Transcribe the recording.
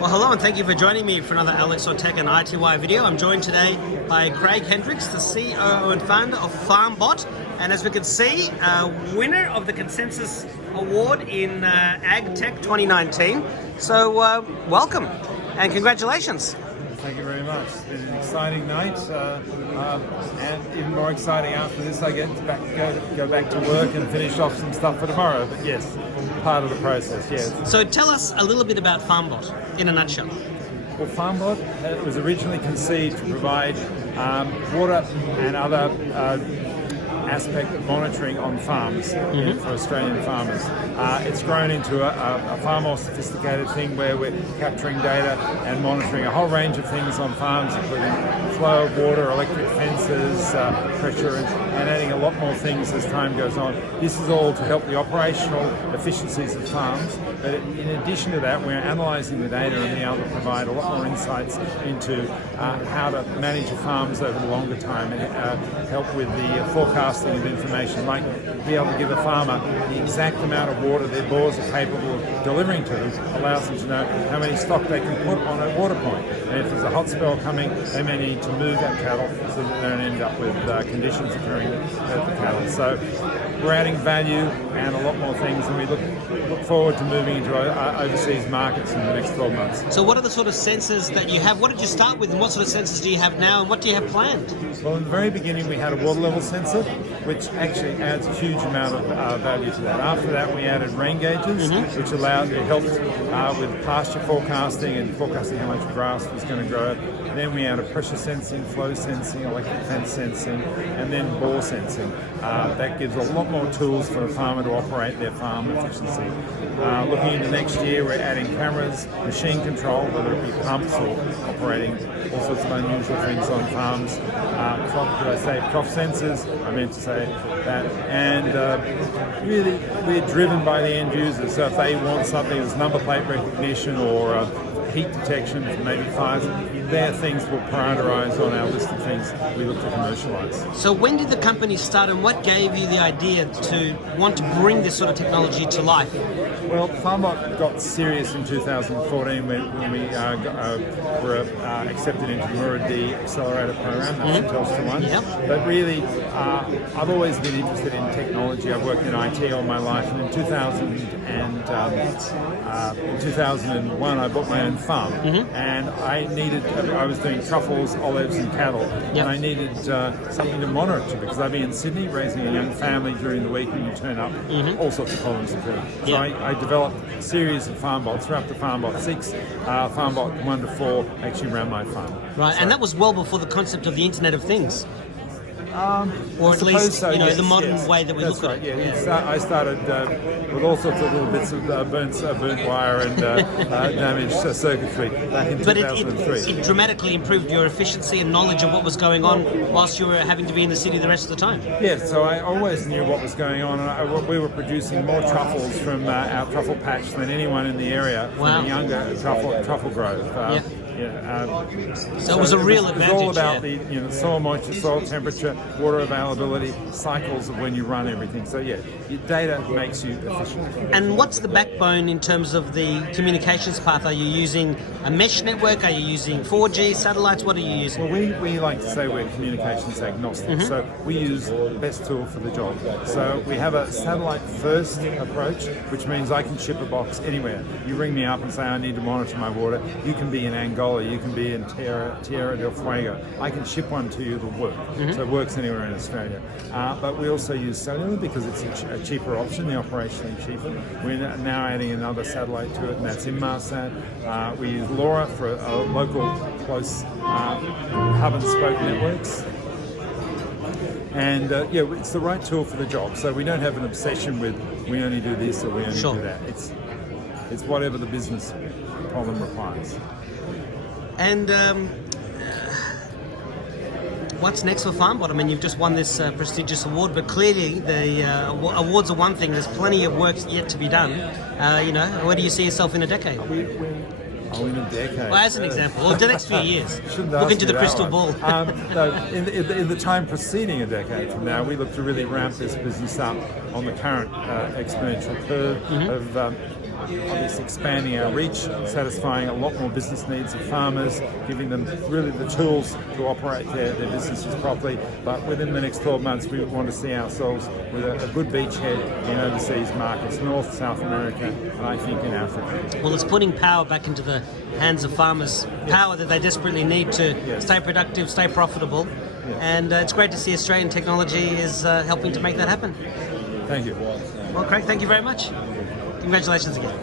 Well, hello and thank you for joining me for another AgTech and ITY video. I'm joined today by Craig Hendricks, the COO and founder of Farmbot. And as we can see, winner of the Consensus Award in AgTech 2019. So welcome and congratulations. Thank you very much. It's been an exciting night, and even more exciting after this, I get to go back to work and finish off some stuff for tomorrow. But yes, part of the process, yes. So tell us a little bit about Farmbot in a nutshell. Well, Farmbot was originally conceived to provide water and other aspect of monitoring on farms for Australian farmers. It's grown into a far more sophisticated thing where we're capturing data and monitoring a whole range of things on farms, including flow of water, electric fences, pressure, and adding a lot more things as time goes on. This is all to help the operational efficiencies of farms, but in addition to that, we're analysing the data and being able to provide a lot more insights into how to manage the farms over the longer time and help with the forecasting of information, like be able to give a farmer the exact amount of water their bores are capable of delivering to them, allows them to know how many stock they can put on a water point. And if there's a hot spell coming, they may need to move that cattle so that they don't end up with conditions occurring at the cattle. So we're adding value and a lot more things, and we look forward to moving into overseas markets in the next 12 months. So what are the sort of sensors that you have? What did you start with, and what sort of sensors do you have now, and what do you have planned? Well, in the very beginning we had a water level sensor, which actually adds a huge amount of value to that. After that we added rain gauges, which helped with pasture forecasting and forecasting how much grass was going to grow. Then we added pressure sensing, flow sensing, electric fence sensing, and then bore sensing. That gives a lot more tools for a farmer to operate their farm efficiency. Looking into next year, we're adding cameras, machine control, whether it be pumps or operating all sorts of unusual things on farms. Crop sensors, I meant to say that. And really, we're driven by the end users. So if they want something that's number plate recognition or heat detection for maybe fires, they're things we'll prioritise on our list of things we look to commercialise. So when did the company start, and what gave you the idea to want to bring this sort of technology to life? Well, Farmbot got serious in 2014 when we were accepted into the Murray Accelerator Program, that's Telstra one. Yep. But really, I've always been interested in technology. I've worked in IT all my life, and in 2001 I bought my own farm, and I was doing truffles, olives and cattle, and I needed something to monitor it to, because I'd be in Sydney raising a young family during the week when you turn up, all sorts of problems occur. So I developed a series of Farmbots. We're up to Farmbot 6, Farmbot 1 to 4 actually around my farm. Right, so, and that was well before the concept of the Internet of Things. Or at least, so, yes, the modern way that we look at it. Yeah. I started with all sorts of little bits of burnt wire and damaged circuitry back in 2003. It dramatically improved your efficiency and knowledge of what was going on whilst you were having to be in the city the rest of the time. Yeah, so I always knew what was going on, and we were producing more truffles from our truffle patch than anyone in the area from the younger truffle growth. So it was a real advantage. It's all about the soil moisture, soil temperature, water availability, cycles of when you run everything. So your data makes you efficient. And what's the backbone in terms of the communications path? Are you using a mesh network? Are you using 4G satellites? What are you using? Well, we like to say we're communications agnostic, so we use the best tool for the job. So we have a satellite first approach, which means I can ship a box anywhere. You ring me up and say I need to monitor my water. You can be in Angola, you can be in Tierra del Fuego. I can ship one to you that'll work. So it works anywhere in Australia. But we also use cellular because it's a cheaper option, the operationally cheaper. We're now adding another satellite to it, and that's Inmarsat. We use LoRa for local close hub and spoke networks. And it's the right tool for the job. So we don't have an obsession with we only do this or we only do that. It's whatever the business problem requires. And what's next for Farmbot? I mean, you've just won this prestigious award, but clearly the awards are one thing. There's plenty of work yet to be done. Where do you see yourself in a decade? In a decade. Well, as an example, or the next few years. Look into the crystal ball. In the time preceding a decade from now, we look to really ramp this business up on the current exponential curve of obviously expanding our reach, satisfying a lot more business needs of farmers, giving them really the tools to operate their businesses properly. But within the next 12 months, we want to see ourselves with a good beachhead in overseas markets, North, South America, and I think in Africa. Well, it's putting power back into the hands of farmers, power that they desperately need to stay productive, stay profitable. And it's great to see Australian technology is helping to make that happen. Thank you. Well, Craig, thank you very much. Congratulations again.